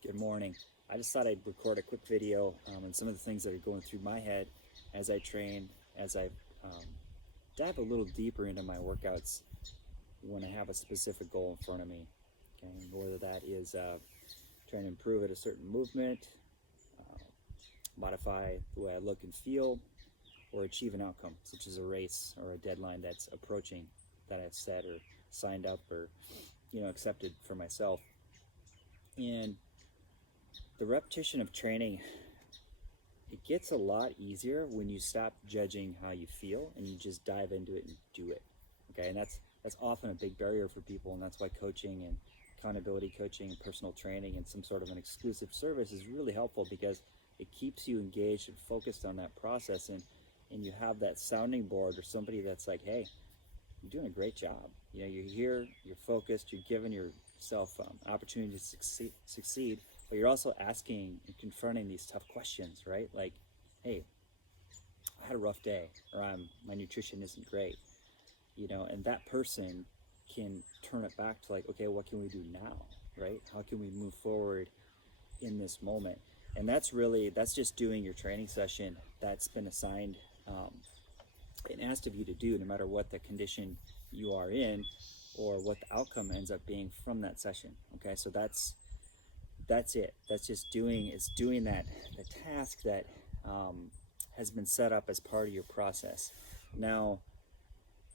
Good morning. I just thought I'd record a quick video on some of the things that are going through my head as I train, as I um, dive a little deeper into my workouts when I have a specific goal in front of me. Okay, whether that is trying to improve at a certain movement, uh, modify the way I look and feel, or achieve an outcome, such as a race or a deadline that's approaching that I've set or signed up or accepted for myself. And the repetition of training, it gets a lot easier when you stop judging how you feel and you just dive into it and do it. Okay, and that's often a big barrier for people, and that's why coaching and accountability coaching and personal training and some sort of an exclusive service is really helpful, because it keeps you engaged and focused on that process, and you have that sounding board or somebody that's like, hey, you're doing a great job. You're here, you're focused, you're giving yourself opportunity to succeed, but you're also asking and confronting these tough questions, right? Like, hey, I had a rough day, or my nutrition isn't great, and that person can turn it back to like, okay, what can we do now, right? How can we move forward in this moment? And that's just doing your training session that's been assigned and asked of you to do, no matter what the condition you are in or what the outcome ends up being from that session. Okay, so that's it. That's just doing that the task that has been set up as part of your process. Now,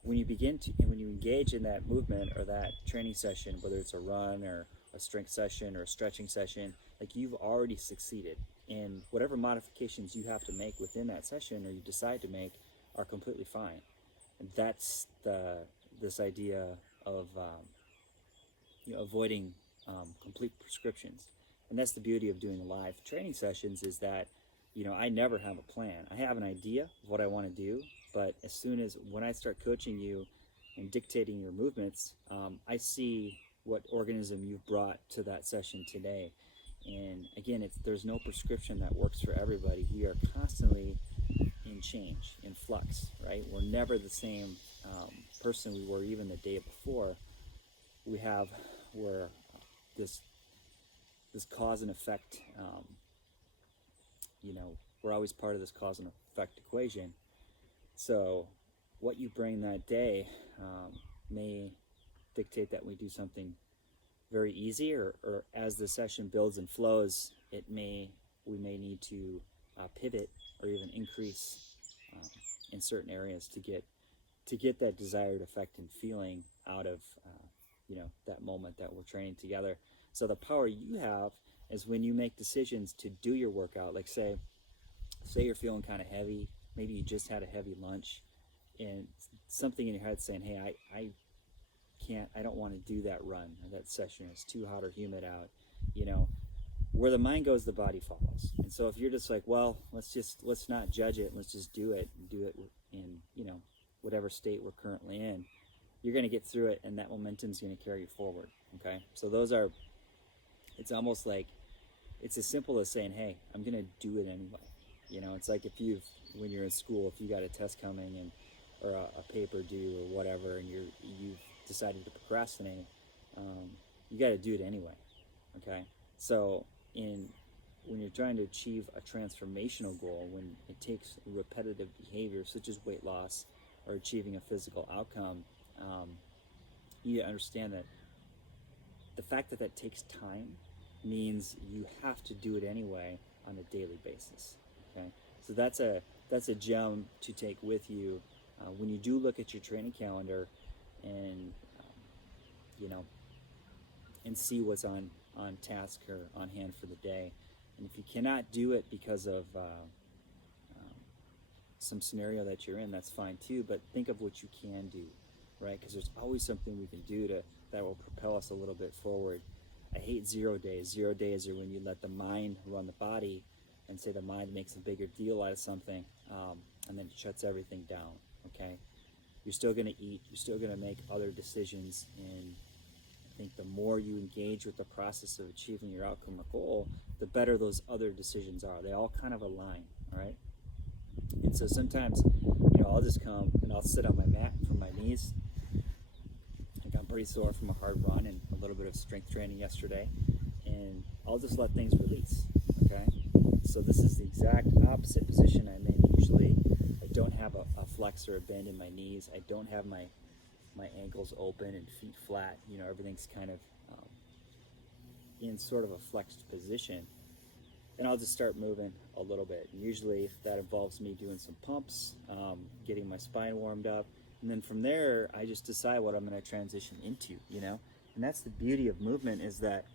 when you engage in that movement or that training session, whether it's a run or a strength session or a stretching session, like, you've already succeeded, and whatever modifications you have to make within that session or you decide to make are completely fine. And that's this idea of avoiding complete prescriptions. And that's the beauty of doing live training sessions, is that I never have a plan. I have an idea of what I want to do, but as soon as when I start coaching you and dictating your movements, I see what organism you've brought to that session today. And again, there's no prescription that works for everybody. We are constantly in change, in flux, right? We're never the same person we were even the day before. We're this cause and effect. We're always part of this cause and effect equation. So what you bring that day may dictate that we do something very easy, or as the session builds and flows, we may need to pivot or even increase in certain areas to get that desired effect and feeling out of that moment that we're training together. So the power you have is when you make decisions to do your workout. Like, say you're feeling kind of heavy, maybe you just had a heavy lunch, and something in your head saying, hey, I don't want to do that run or that session, it's too hot or humid out. Where the mind goes, the body follows. And so if you're just like, well, let's not judge it, let's just do it in whatever state we're currently in, you're going to get through it, and that momentum is going to carry you forward. Okay, so it's almost like, it's as simple as saying, hey, I'm going to do it anyway. It's like when you're in school, if you got a test coming or a paper due or whatever, and you've decided to procrastinate, you got to do it anyway. Okay, so when you're trying to achieve a transformational goal, when it takes repetitive behavior such as weight loss or achieving a physical outcome, you understand that the fact that takes time means you have to do it anyway on a daily basis. Okay, so that's a gem to take with you when you do look at your training calendar and and see what's on task or on hand for the day. And if you cannot do it because of some scenario that you're in, that's fine too, but think of what you can do, right? Because there's always something we can do that will propel us a little bit forward. I hate 0 days. 0 days are when you let the mind run the body, and say the mind makes a bigger deal out of something, and then it shuts everything down. Okay, you're still going to eat, you're still going to make other decisions, and I think the more you engage with the process of achieving your outcome or goal, the better those other decisions are. They all kind of align, all right? And so sometimes, I'll just come and I'll sit on my mat for my knees. I think I'm pretty sore from a hard run and a little bit of strength training yesterday. And I'll I'll just let things release. Okay, so this is the exact opposite position I'm in usually. I don't have a flex or a bend in my knees. I don't have my ankles open and feet flat. You know, everything's kind of in sort of a flexed position. And I'll just start moving a little bit. And usually that involves me doing some pumps, getting my spine warmed up. And then from there, I just decide what I'm going to transition into, you know? And that's the beauty of movement, is that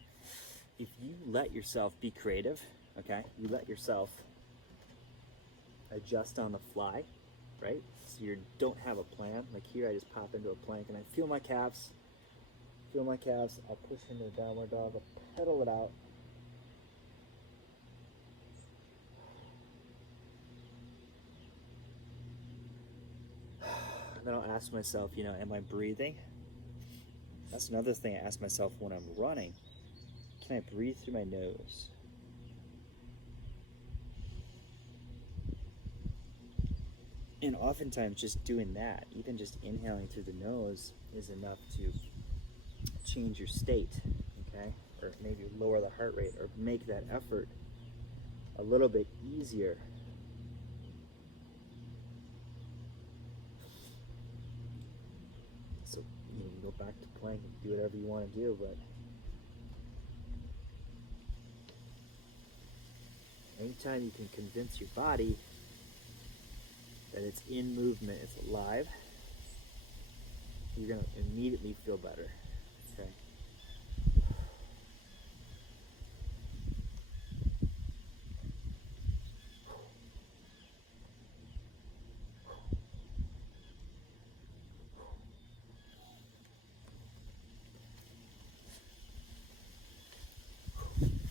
if you let yourself be creative, okay? You let yourself adjust on the fly, right? So you don't have a plan. Like here, I just pop into a plank and I feel my calves. I'll push into a downward dog, I'll pedal it out. And then I'll ask myself, you know, am I breathing? That's another thing I ask myself when I'm running. Can I breathe through my nose? And oftentimes just doing that, even just inhaling through the nose, is enough to change your state, okay? Or maybe lower the heart rate, or make that effort a little bit easier. So you can go back to plank and do whatever you want to do, but anytime you can convince your body that it's in movement, it's alive, you're going to immediately feel better. Okay.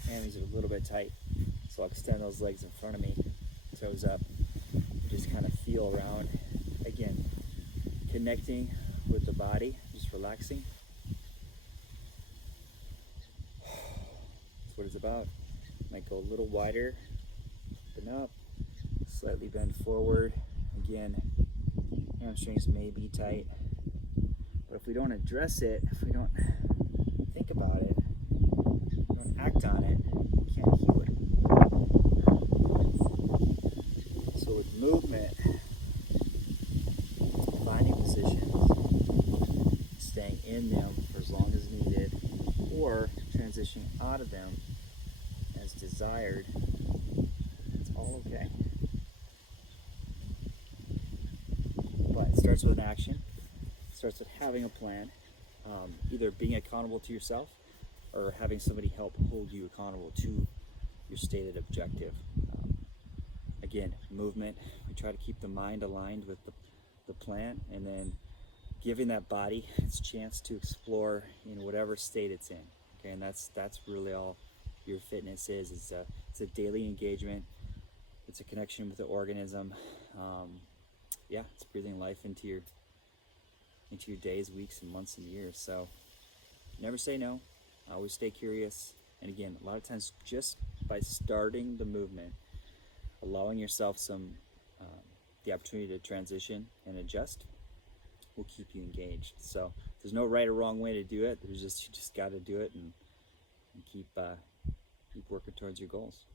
Hammies are a little bit tight, so I'll extend those legs in front of me, toes up, just kind of feel around. Again, connecting with the body, just relaxing. That's what it's about. Might go a little wider, open up, slightly bend forward. Again, hamstrings may be tight, but if we don't address it, if we don't think about it, don't act on it, we can't heal it. So with movement, finding positions, staying in them for as long as needed, or transitioning out of them as desired, it's all okay. But it starts with an action. It starts with having a plan, either being accountable to yourself or having somebody help hold you accountable to your stated objective. Again, movement, we try to keep the mind aligned with the plan, and then giving that body its chance to explore in whatever state it's in. Okay, and that's really all your fitness is. It's a daily engagement. It's a connection with the organism. Yeah, it's breathing life into your days, weeks, and months and years. So never say no. Always stay curious. And again, a lot of times just by starting the movement, allowing yourself the opportunity to transition and adjust will keep you engaged. So there's no right or wrong way to do it. You just got to do it and keep working towards your goals.